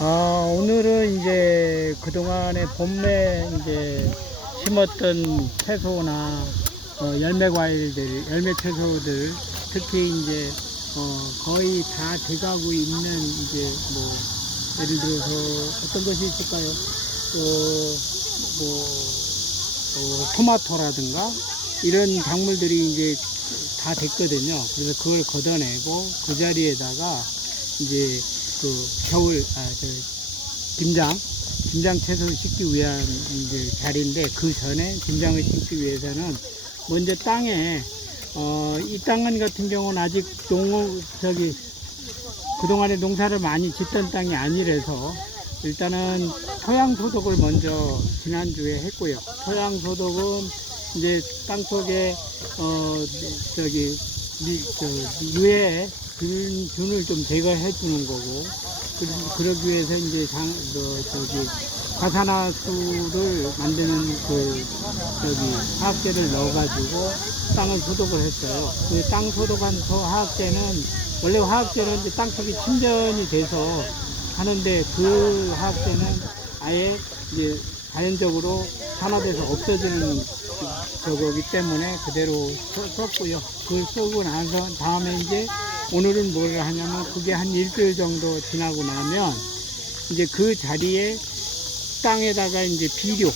아, 오늘은 이제 그동안에 봄에 이제 심었던 채소나 어, 열매 과일들, 열매 채소들, 특히 이제 어, 거의 다 돼가고 있는 이제 뭐 예를 들어서 어떤 것이 있을까요? 또 뭐, 어, 토마토라든가 이런 작물들이 이제 다 됐거든요. 그래서 그걸 걷어내고 그 자리에다가 이제 그 겨울 아 저 김장 김장 채소를 심기 위한 이제 자리인데 그 전에 김장을 심기 위해서는 먼저 땅에 어 이 땅은 같은 경우는 아직 농 저기 그동안에 농사를 많이 짓던 땅이 아니라서 일단은 토양 소독을 먼저 지난주에 했고요. 토양 소독은 이제 땅 속에 어 저기 미, 저, 유해 균, 균을 좀 제거해 주는 거고 그, 그러기 위해서 이제 장, 그, 저기 과산화수를 만드는 그 저기 화학제를 넣어가지고 땅을 소독을 했어요. 그 땅 소독한 소 화학제는 원래 화학제는 이제 땅 속에 침전이 돼서 하는데 그 화학제는 아예 이제 자연적으로 산화돼서 없어지는 저거기 때문에 그대로 써- 썼고요. 그걸 쓰고 나서 다음에 이제 오늘은 뭘 하냐면 그게 한 일주일 정도 지나고 나면 이제 그 자리에 땅에다가 이제 비료, 어,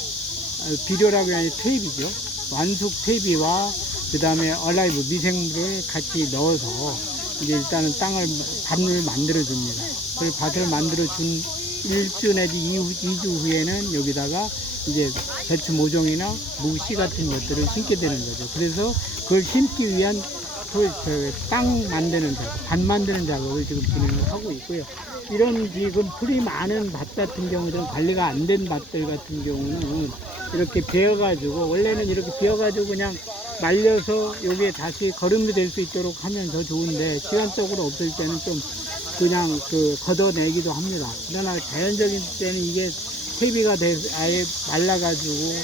비료라고 하니 테이프죠. 완숙 테이프와 그 다음에 얼라이브 미생물을 같이 넣어서 이제 일단은 땅을, 밭을 만들어 줍니다. 그 밭을 만들어 준 1주 내지 2주 후에는 여기다가 이제 배추 모종이나 무씨 같은 것들을 심게 되는 거죠. 그래서 그걸 심기 위한 그, 저, 땅 만드는 작업, 밭 만드는 작업을 지금 진행을 하고 있고요. 이런 지금 풀이 많은 밭 같은 경우들은 관리가 안 된 밭들 같은 경우는 이렇게 베어가지고, 원래는 이렇게 베어가지고 그냥 말려서 여기에 다시 거름이 될 수 있도록 하면 더 좋은데, 시간적으로 없을 때는 좀 그냥 그 걷어내기도 합니다. 그러나 자연적인 때는 이게 퇴비가 돼, 아예 말라가지고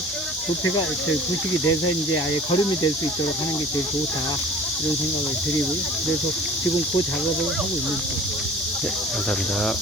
부패가, 저 부식이 돼서 이제 아예 거름이 될 수 있도록 하는 게 제일 좋다. 이런 생각을 드리고요. 그래서 지금 그 작업을 하고 있는 거예요. 네, 감사합니다.